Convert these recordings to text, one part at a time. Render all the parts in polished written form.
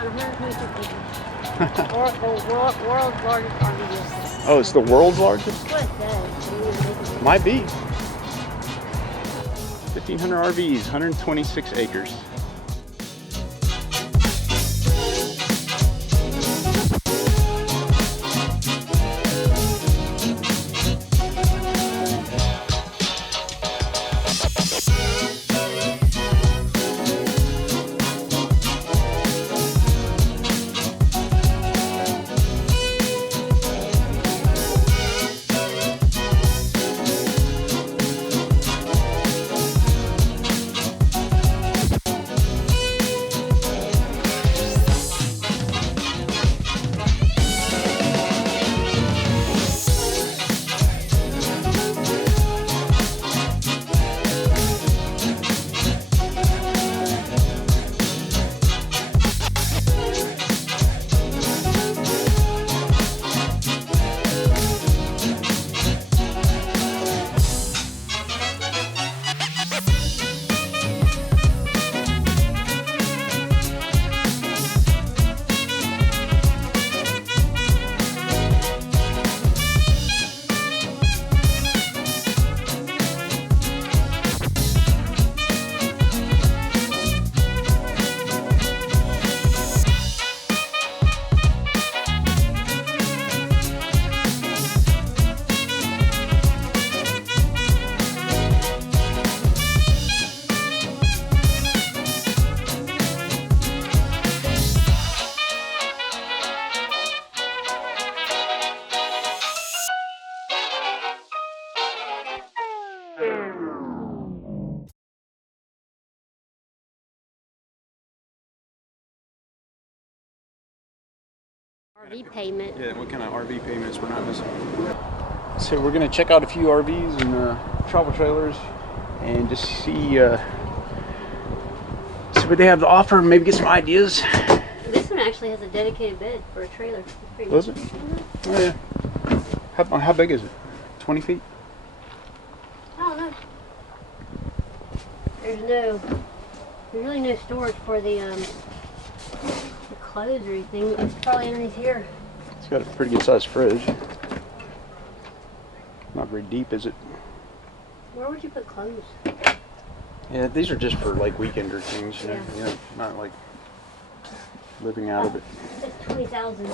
on 126 acres. Or the world's largest RV resort. Oh, it's the world's largest? That's what it says. Might be. 1,500 RVs, 126 acres. RV payment. Yeah, what kind of RV payments we're not missing? So we're gonna check out a few RVs and travel trailers and just see what they have to offer, maybe get some ideas. This one actually has a dedicated bed for a trailer. Does it? Oh yeah. How big is it? 20 feet? I don't know. There's really no storage for the clothes or anything. It's probably underneath here. It's got a pretty good sized fridge. Not very deep, is it? Where would you put clothes? Yeah, these are just for like weekender things, Yeah. You know, not like living out of it. It's 20,000.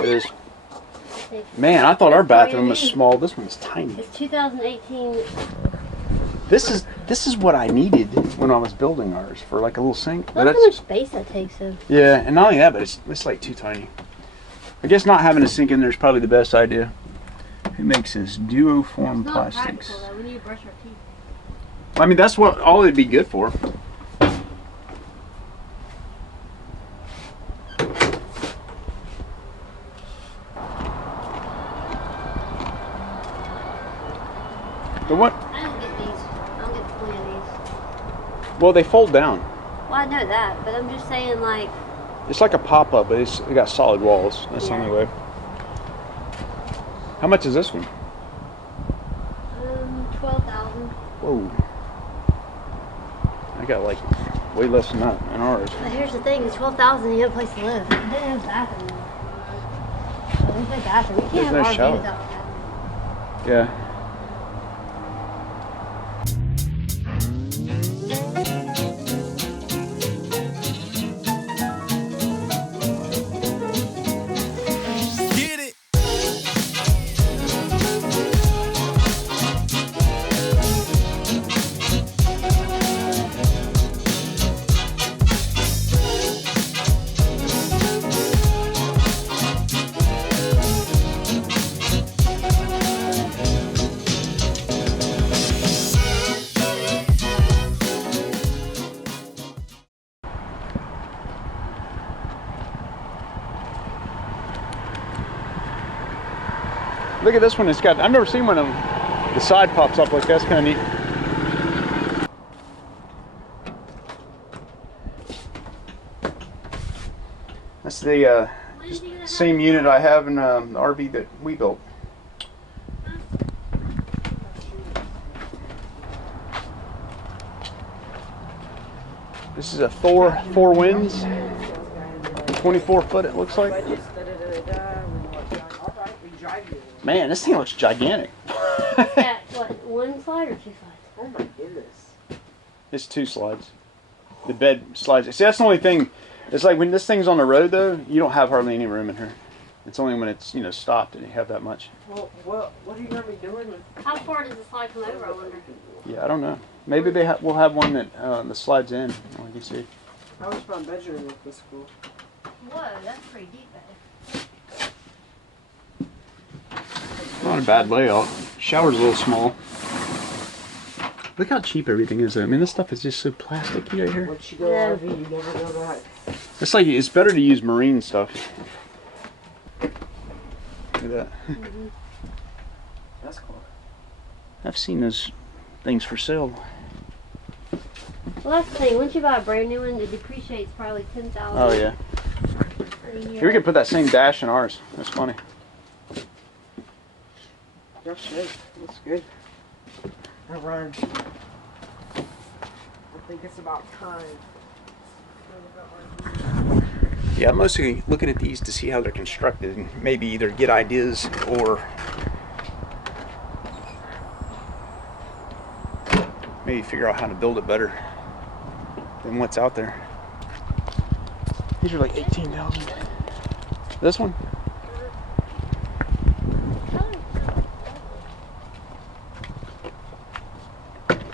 It is. Man, I thought our bathroom was small. This one's tiny. It's 2018. This is what I needed when I was building ours for like a little sink. Look how much space that takes though. Yeah, and not only that, but it's like too tiny. I guess not having a sink in there is probably the best idea. Who makes this duoform It's not plastics? practical though. We need to brush our teeth. I mean, that's what all it'd be good for. The what? I don't get these. I don't get the point of these. Well, they fold down. Well, I know that, but I'm just saying, like. It's like a pop-up, but it got solid walls. That's the only way. How much is this one? 12,000. Whoa. I got like way less than that in ours. But here's the thing: it's 12,000. You have a place to live. They didn't have a bathroom. There's no bathroom. You can't There's have no RV shower. without a bathroom. Yeah. Look at this one. It's got, I've never seen one of them. The side pops up like that's kind of neat. That's the same unit I have in the RV that we built. This is a Four Winds. 24 foot it looks like. Man, this thing looks gigantic. Yeah, what, one slide or two slides? Oh my goodness. It's 2 slides. The bed slides. See, that's the only thing. It's like when this thing's on the road though, you don't have hardly any room in here. It's only when it's, you know, stopped and you have that much. Well, what are you gonna be doing with? How far does the slide come over, I wonder? Yeah, I don't know. Maybe we'll have one that the slides in. Oh, you can see. How was my bedroom with this school? Whoa, that's pretty deep back Not a bad layout. Shower's a little small. Look how cheap everything is though. I mean, this stuff is just so plasticky right here. Once you go RV, you never go back. It's like, it's better to use marine stuff. Look at that. That's cool. I've seen those things for sale. Well, that's the thing. Once you buy a brand new one, it depreciates probably 10,000. Oh yeah. Here we could put that same dash in ours. That's funny. That's good. That's good. Alright. I think it's about time. Yeah, I'm mostly looking at these to see how they're constructed and maybe either get ideas or maybe figure out how to build it better than what's out there. These are like 18,000. This one?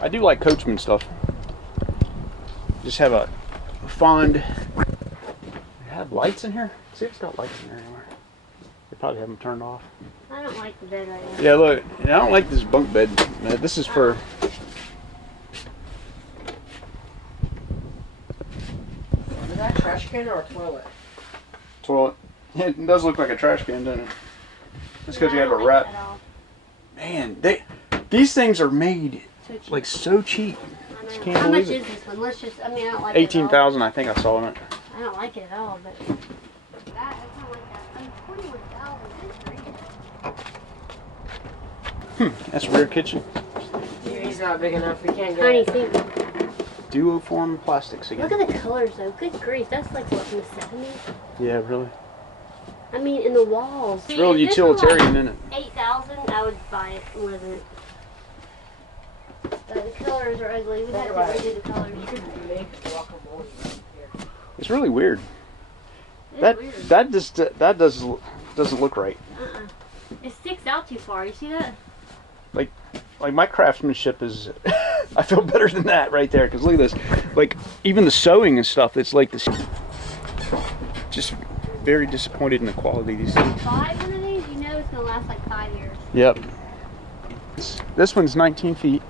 I do like Coachman stuff. Just have a fond. Have lights in here? See if it's got lights in there anywhere. They probably have them turned off. I don't like the bed right now. Yeah, look, I don't like this bunk bed. This is for. Is that a trash can or a toilet? Toilet. Yeah, it does look like a trash can, doesn't it? That's because you I have a don't like wrap. that at all. Man, these things are made So cheap. like so cheap. I know. Just can't How believe much it. is this one? Let's just, I mean, I don't like it at all. 18,000, I think I saw in it. I don't like it at all, but that's not like that. I mean, 21,000 is great. That's rear kitchen. He's not big enough. We can't Tiny get it. sink. Duoform plastics again. Look at the colors though. Good grief, that's like what, from the 70s? Yeah, really. I mean, in the walls. It's real utilitarian, isn't it? 8,000, I would buy it more than it. But the colors are ugly. We'd have to redo the colors. You could make guacamole right here. It's really weird. It's That weird. that doesn't look right. It sticks out too far. You see that? Like my craftsmanship is. I feel better than that right there. Cause look at this. Like even the sewing and stuff. It's like this. Just very disappointed in the quality of these things. Buy one of these, you know it's gonna last like 5 years. Yep. This one's 19 feet.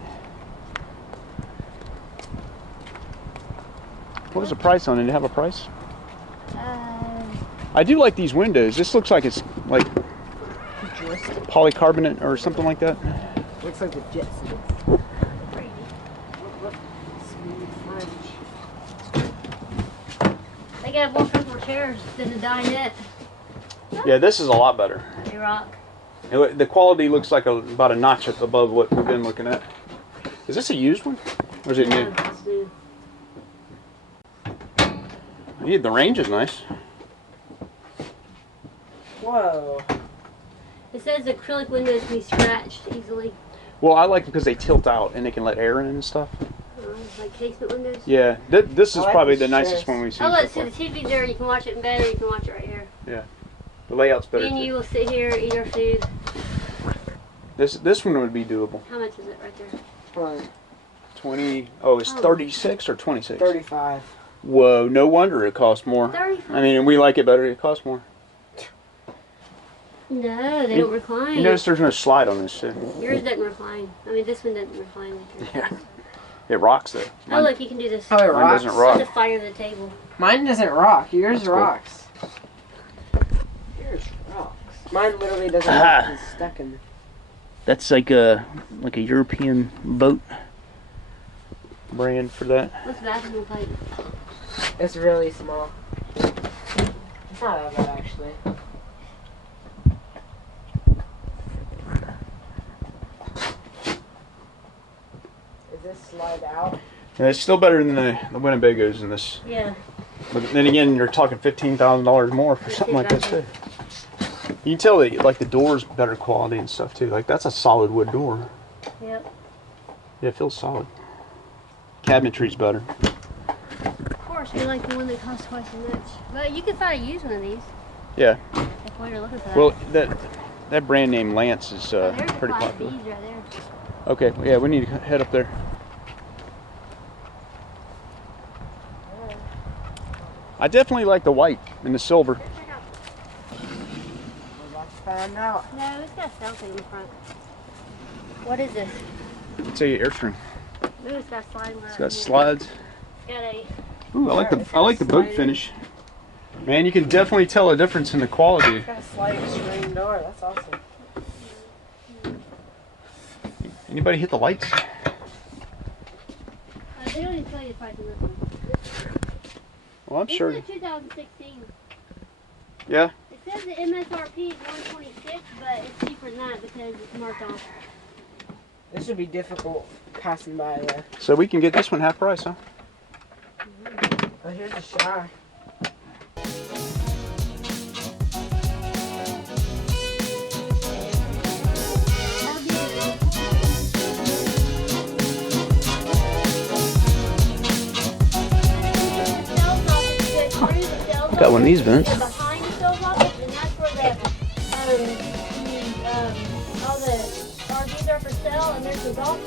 What was the price on it? Did it have a price? I do like these windows. This looks like it's like polycarbonate or something like that. Looks like the Jetsons. Pretty. Smooth French. They got more comfortable chairs than the dinette. Yeah, this is a lot better. They rock. The quality looks like about a notch above what we've been looking at. Is this a used one? Or is it new? Yeah, it's new. Yeah, the range is nice. Whoa. It says acrylic windows can be scratched easily. Well, I like them because they tilt out and they can let air in and stuff. Like casement windows. Yeah, this is I like probably this the nicest chair. one we've seen Oh, so look, far. so the TV's there. You can watch it in bed or you can watch it right here. Yeah, the layout's better Me and too. you will sit here, eat our food. This one would be doable. How much is it right there? Fine. 20. Oh, it's 36 or 26. 35. Whoa, no wonder it costs more. 35. I mean, we like it better. It costs more. No, they don't recline. You notice there's no slide on this too. Yours doesn't recline. I mean, this one doesn't recline like yours. Yeah, it rocks though. Oh, look, you can do this. Oh, it Mine rocks. doesn't rock. The fire of the table. Mine doesn't rock. Yours That's cool. rocks. Yours rocks. Mine literally doesn't Ah. rock. It's stuck in. That's like a European boat brand for that. What's the bathroom look like? It's really small. It's not that bad actually. Is this slide out? Yeah, it's still better than the Winnebagos in this. Yeah. But then again, you're talking $15,000 more for something like this too. You can tell that like the door's better quality and stuff too. Like that's a solid wood door. Yep. Yeah, it feels solid. Cabinetry's better. Of course, we like the one that costs twice as much. But you can find a used one of these. Yeah. If while you're looking for that. Well, that brand name Lance is There's pretty a Class popular. B's right there. Okay, well, yeah, we need to head up there. I definitely like the white and the silver. We're about to find out. No, it's got something in the front. What is this? It's a Airstream. Ooh, it's got sliding. It's got slides. Got a. Ooh, I like the boat finish. Man, you can definitely tell a difference in the quality. It's got a sliding screen door. That's awesome. Anybody hit the lights? They don't even tell you the price of this one. Well, I'm sure. This is a 2016. Yeah. It says the MSRP is 126, but it's cheaper than that because it's marked off. This would be difficult passing by there. So we can get this one half price, huh? Oh, here's a shower. Got one of these vents. Behind the sales office, and that's where all the RVs are for sale, and there's the golf.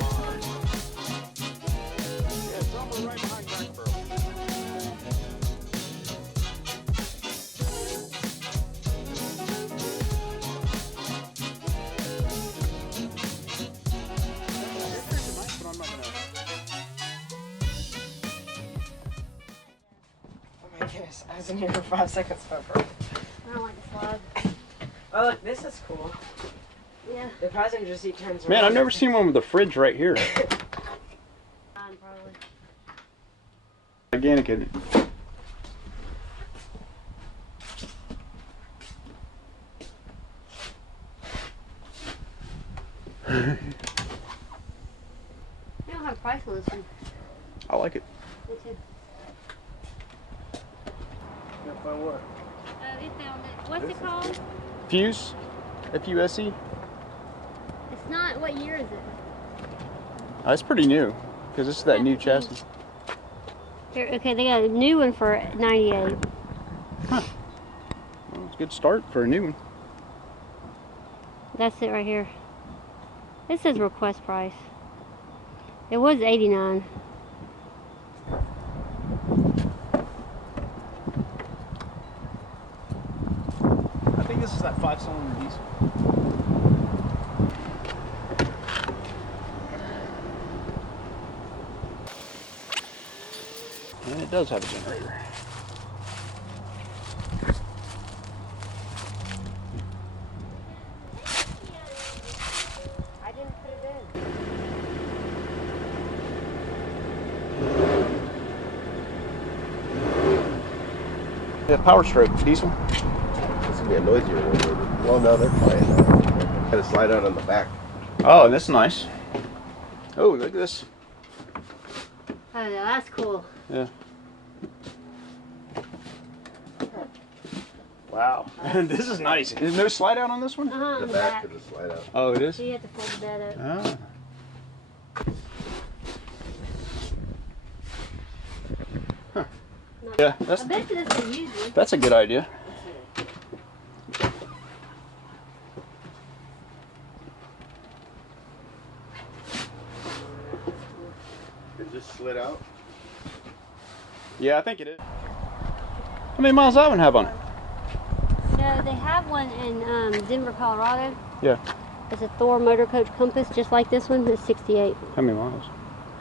Oh my goodness, I was in here for 5 seconds. I don't like the slide. Oh look, this is cool. Yeah. The passenger seat turns around. Man, I've never seen one with a fridge right here. Mine probably. Gigantic. Isn't it? You don't have a price on this one. I like it. Me too. What? We found it. What's it called? Fuse? F-U-S-E? It's not. What year is it? Oh, it's pretty new, because this is that new chassis. Here, okay, they got a new one for 98. Well, it's a good start for a new one. That's it right here. It says request price. It was 89. I think this is that 5-cylinder diesel. And it does have a generator. I didn't put it in. Yeah, Power Stroke diesel. This will be a noisier one. Maybe. Well, no, they're fine now. Got to slide out on the back. Oh, that's nice. Oh, look at this. Oh, yeah, that's cool. Yeah. Wow. This is nice. Is there no slide out on this one? Uh-huh, The on the back back. to the slide out. Oh, it is? So you have to fold the bed up. Ah. Huh. Yeah, I bet you this is used one. that's a good idea. It just slid out. Yeah, I think it is. How many miles that one have on it? No, they have one in Denver, Colorado. Yeah. It's a Thor motorcoach Compass, just like this one. It's 68. How many miles?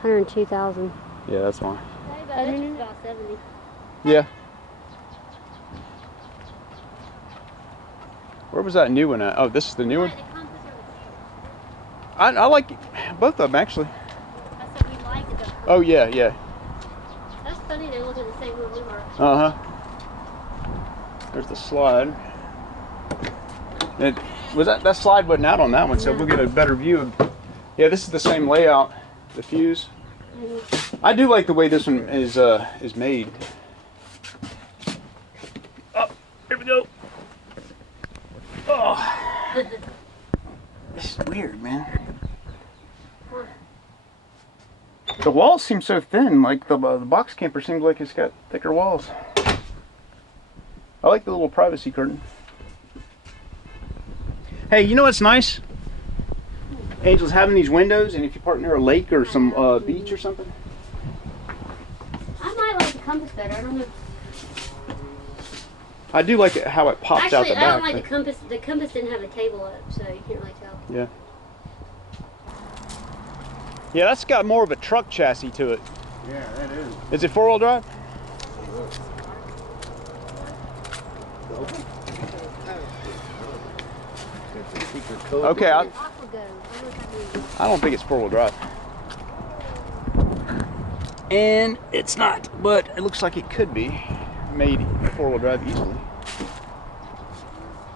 102,000. Yeah, that's fine. It's about 70. Yeah. Where was that new one at? Oh, this is the new one? The Compass or the I like both of them, actually. I said we like the Compass. Oh, yeah, yeah. That's funny, they look at the same one we were. Uh-huh. There's the slide. That slide wasn't out on that one, so No. we'll get a better view of. Yeah, this is the same layout. The fuse. I do like the way this one is made. go. Oh. This is weird, man. The walls seem so thin. Like the box camper seems like it's got thicker walls. I like the little privacy curtain. Hey, you know what's nice? Angel's having these windows, and if you park near a lake or some beach or something. I might like the compass better. I don't know. I do like it how it pops out the back. Actually, I don't like the compass. The compass didn't have a table up, so you can't really tell. Yeah. Yeah, that's got more of a truck chassis to it. Yeah, that is. Is it four-wheel drive? Okay, I don't think it's four-wheel drive. And it's not, but it looks like it could be made four-wheel drive easily.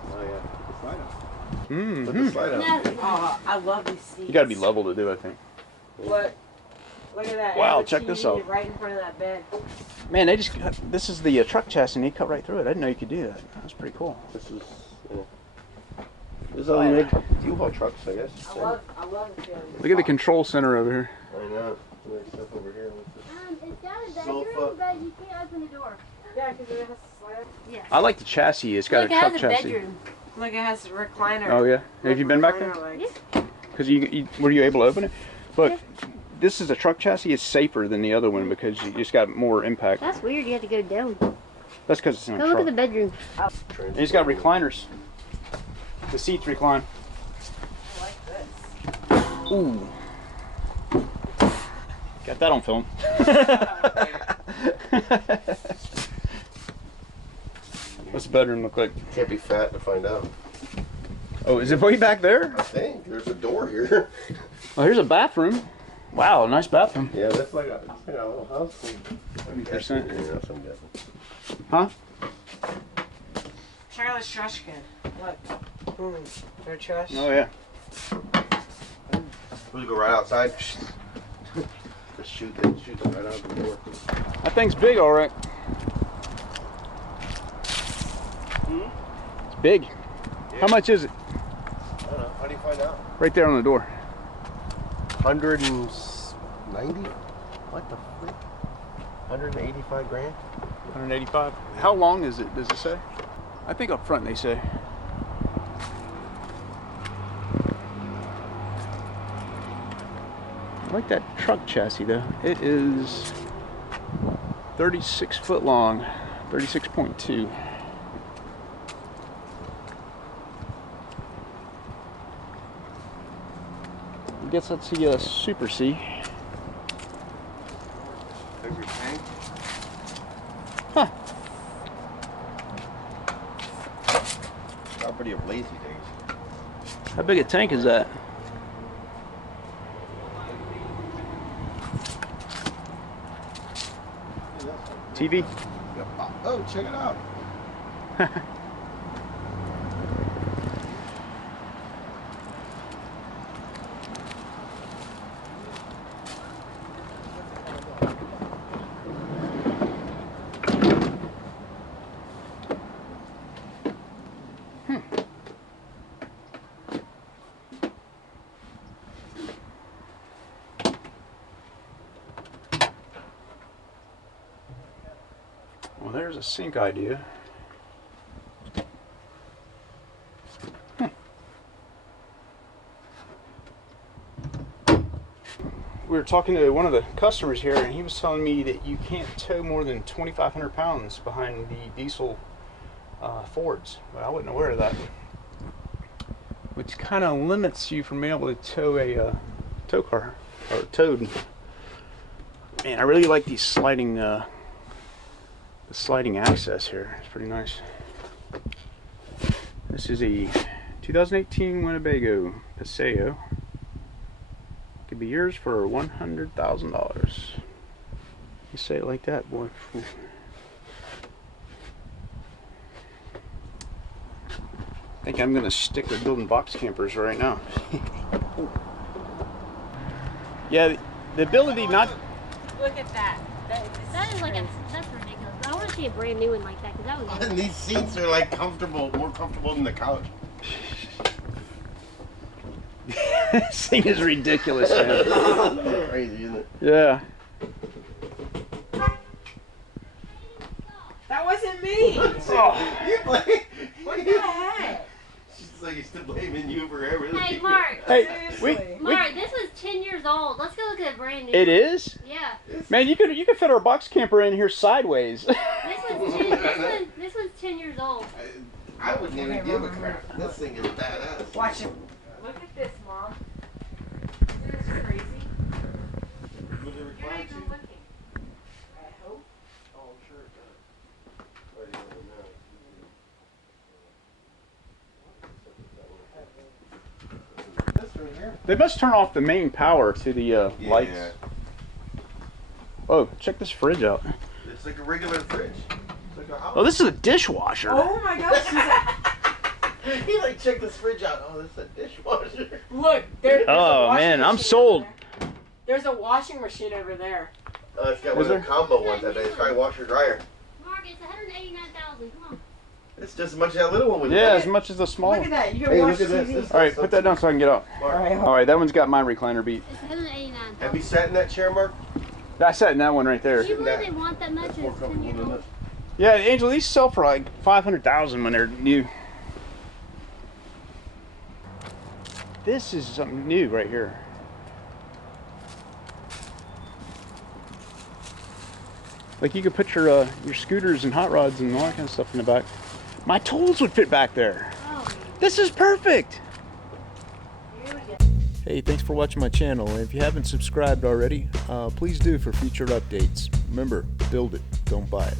Oh yeah, put the slide up. Mm-hmm. Put the slide up. Oh, I love these seats. You got to be level to do, I think. Look at that. Wow, There's a check this TV out. right in front of that bed. Man, they just cut, this is the truck chassis, and they cut right through it. I didn't know you could do that. That was pretty cool. This is. This is how you make U-Haul trucks, I guess. I love the feeling. Look at the control center over here. I know. There's stuff over here. It's got a Sofa. bedroom, but you can't open the door. Yeah, because it has a slide. Yeah. I like the chassis. It's got Look, a it truck has a chassis. bedroom. Look, it has a recliner. Oh yeah. Have you been back there? Because you were you able to open it? But this is a truck chassis. It's safer than the other one because you just got more impact. That's weird. You have to go down. That's because it's in a Go look truck. at the bedroom. And it's got recliners. The seats recline. I like this. Ooh. Got that on film. What's the bedroom look like? Can't be fat to find out. Oh, is it way back there? I think there's a door here. Oh, here's a bathroom. Wow, nice bathroom. Yeah, that's like a little house. 70%. Yeah, that's what I'm guessing. Huh? Check out this trash can. Look. Boom. Their trash. Oh yeah. We'll go right outside. Just shoot them right out the door. That thing's big, all right. It's big. How much is it? I don't know. How do you find out? Right there on the door. 190? What the frick? 185 grand? 185. How long is it? Does it say? I think up front they say. I like that truck chassis though. It is 36 foot long, 36.2. I guess let's see a Super C. Bigger tank? Huh. Property of Lazydays. How big a tank is that? TV? Oh, check it out. Well, there's a sink idea. We were talking to one of the customers here, and he was telling me that you can't tow more than 2,500 pounds behind the diesel Fords. But I wasn't aware of that, which kind of limits you from being able to tow a tow car or a toad. Man, I really like these sliding. The sliding access here. It's pretty nice. This is a 2018 Winnebago Paseo. Could be yours for $100,000. You say it like that, boy. I think I'm gonna stick with building box campers right now. Yeah, the ability not. Look at that. That is like that's ridiculous. I want especially a brand new one like that, because that was. And these seats are like comfortable, more comfortable than the couch. This thing is ridiculous, man. Crazy, isn't it? Yeah. That wasn't me. Oh. You blame. What the heck? She's like, still blaming you for everything. Hey, Mark. Hey, Mark, this was 10 years old. Let's go look at a brand new. It is? Yeah. Man, you could fit our box camper in here sideways. This one's 10 years old. I wouldn't even give a crap. This thing is badass. Watch it. Look at this, Mom. Isn't this crazy? Would it You're recline not even seat? looking. I hope. Oh, I'm sure it does. This right here? They must turn off the main power to the lights. Oh, check this fridge out. It's like a regular fridge. It's like a house. Oh, this is a dishwasher. Oh my gosh. He like check this fridge out. Oh, this is a dishwasher. Look, there's a Oh, washing man, I'm machine sold. over there. There's a washing machine over there. It's got Is one of there? the combo ones. I bet it's probably washer dryer. Mark, it's 189,000. Come on. It's just as much as that little one was. Yeah, as much as the small Look at one. that. You can Hey, watch look at TV. this. All right, put that down so I can get up. All right. All right, that one's got my recliner beat. It's 189,000. Have you sat in that chair, Mark? I sat in that one right there. Do you really want that much? That's more It's 10 comfortable years than old. this. Yeah, Angel, these sell for like 500,000 when they're new. This is something new right here. Like you could put your scooters and hot rods and all that kind of stuff in the back. My tools would fit back there. Oh, This is perfect. Hey, thanks for watching my channel, and if you haven't subscribed already, please do for future updates. Remember, build it, don't buy it.